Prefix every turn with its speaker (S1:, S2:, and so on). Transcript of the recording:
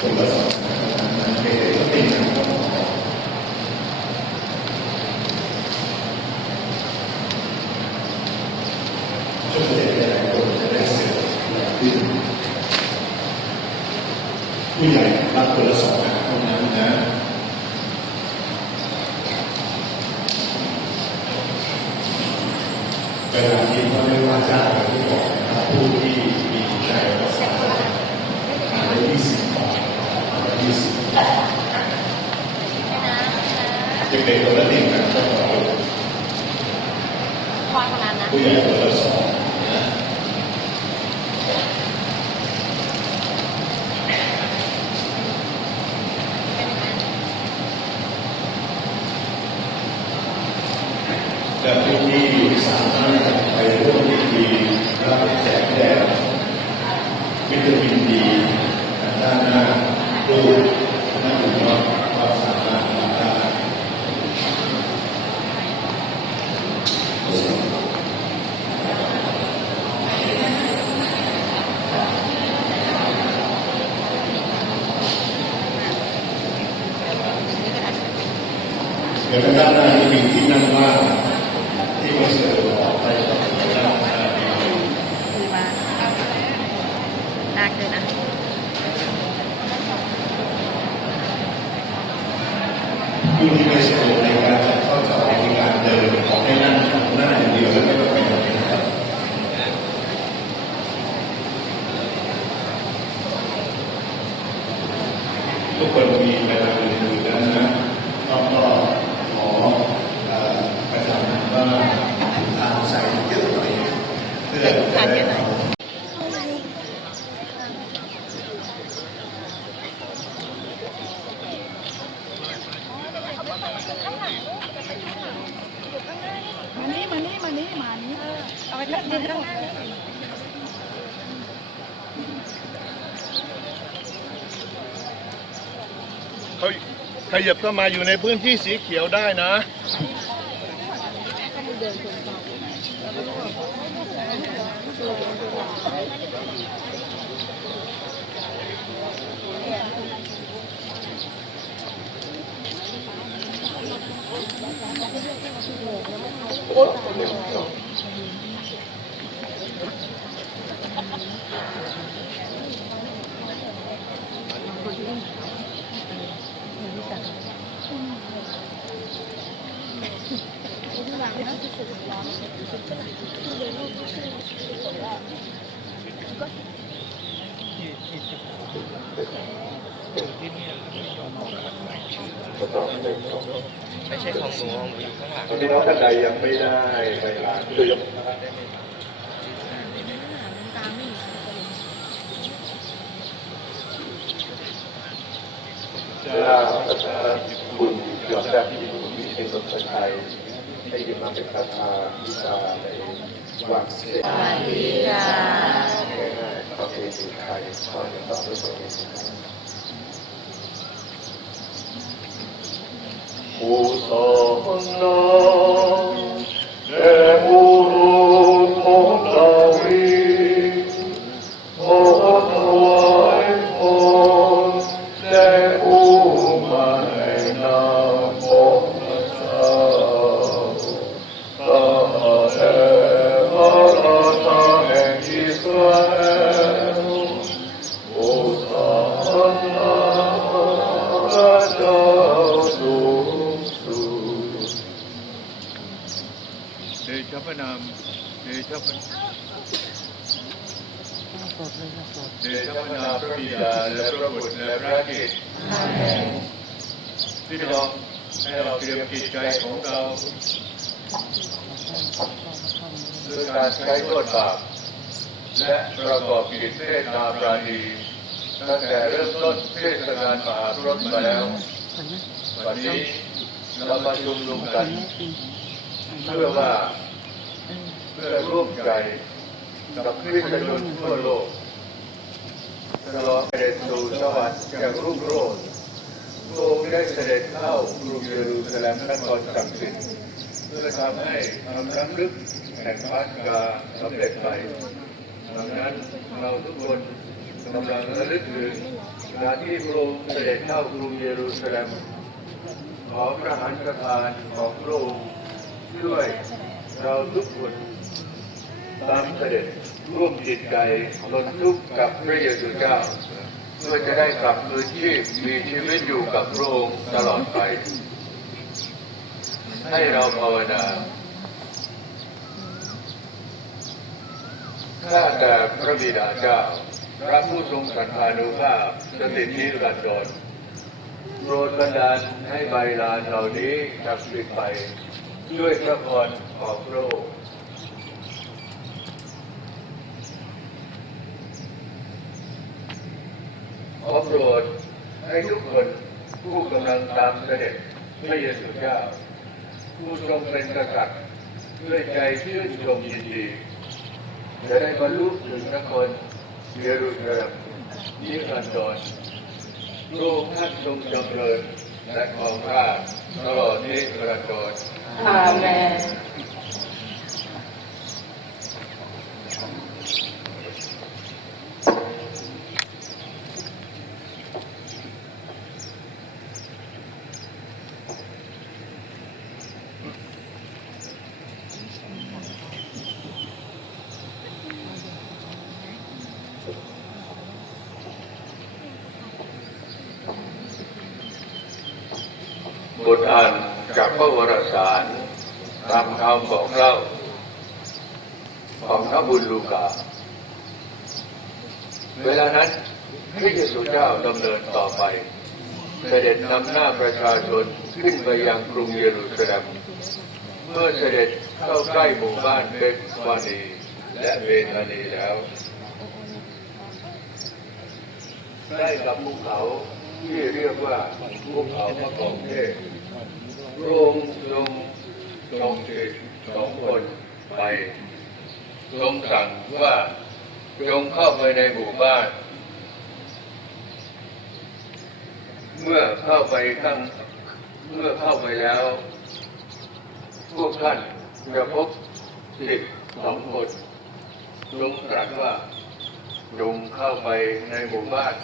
S1: ผู้ใหญ่รับคนละสองอันเท่านั้นนะเวลาที่เขาไม่ว่าจ้างอย่างที่บอกนะครับผู้ที่มีใจก็สามารถหาได้ยี่สบบาทหาได้ยี่สิบ เด็กๆคนละหนึ่งกันก็พอ
S2: พอขนาดนั้น
S1: ผู้ใหญ่คนละสองนะ
S2: เป็นยังไง
S1: แต่ผู้ที่สามารถไปร่วมพิธีรับแจกแจกวิตามินดีด้านหน้ารูปนั่นถือว่าความสามารถของได้ เดี๋ยวทางด้านหน้าจะมีที่นั่งว่างที่มาเสนอออกไปก็จะได้นะครับ
S2: คือมาหนักเลยนะ
S1: ผู้ที่ไม่สะดวกในการจะเข้าแถวในการเดินขอให้นั่งหน้าอย่างเดียวแล้วไม่ต้องไปไหนนะครับทุก คนมีเวลาอื่นๆแล้วนะก็ก็ขอเอ่อประจำว่าทาใส่เยอะหน่อยเพื่อจะได้
S3: มานี่มานี่มานี่มานี่
S2: เอาไปเล่นกันข้างหน้า
S4: ขยับเข้ามาอยู่ในพื้นที่สีเขียวได้นะ
S5: ไม่ใช่ของหนูของหนูอยู่ข้างหลัง
S1: พี่น้องท่านใดยังไม่ได้ไปร้านช่วยยกเวลาคุณยอดแรกที่คุณมีเป็นคนไทย ให้ยืมมาเป็นคาถาวิชาในวางเสก
S2: สวัสดีค่ะ
S1: ง่ายๆประเพณีไทยขอจะต้องด้วยประเพณีไทยผู้สอนน้ เดชะ
S4: พระนามเดชะพระเดชะพระนามพระบิดาและพระบุตรและพระเกิตพี่น้องให้เราเตรียมจิตใจของเราด้วยการใช้โทษบาปและประกอบกิจเมตตาปราณีตั้งแต่เริ่มต้นเทศกาลมหาพรตมาแล้ววันนี้เรามาชุมนุมกัน เพื่อว่าเพื่อร่วมใจกับคริสตชนทั่วโลกฉลองเสด็จสู่สวรรค์อย่างรุ่งโรจน์พระองค์ได้เสด็จเข้ากรุงเยรูซาเล็มนครศักดิ์สิทธิ์เพื่อทำให้ความรำลึกแห่งพาสกาสำเร็จไปดังนั้นเราทุกคนกำลังระลึกถึง
S1: ขณะที่พระองค์เสด็จเข้ากรุงเยรูซาเล็มขอพระหันประทานของพระองค์ ช่วยเราทุกคนตามเสด็จร่วมจิตใจทนทุกข์กับพระเยซูเจ้าเพื่อจะได้กลับคืนชีพมีชีวิตอยู่กับพระองค์ตลอดไป ให้เราภาวนาข้าแต่พระบิดาเจ้า พระผู้ทรงสันพานุภาพสถิตนิรันดรโปรดบันดาลให้ใบลานเหล่านี้ศักสิทธิ์ไป ด้วยพระพรของพระองค์ขอโปรดให้ทุกคนผู้กำลังตามเสด็จพระเยซูเจ้า ผู้ทรงเป็นกษัตริย์ด้วยใจชื่นชมยินดีจะได้บรรลุถึงนครเยรูซาเล็มนิรันดรพระท่านทรงจำเริญและของข้าตลอดนิรันดร Amen. Quran จากพระวรสารตามคำบอกเล่า ของพระบุญลูกา เวลานั้นพระเยซูเจ้าดำเนินต่อไป เสด็จนำหน้าประชาชนขึ้นไปยังกรุงเยรูซาเล็มเมื่อเสด็จเข้าใกล้หมู่บ้านเบธวานีและเบธานีแล้วใกล้กับภูเขาที่เรียกว่าภูเขาพระกองเทพ พระองค์ทรงทรงสิทธิ์สองคนไปทรงสั่งว่าจงเข้าไปในหมู่บ้าน เมื่อเข้าไปข้างเมื่อเข้าไปแล้ว พวกท่านจะพบสิทธิ์สองคนทรงตรัสว่าจงเข้าไปในหมู่บ้าน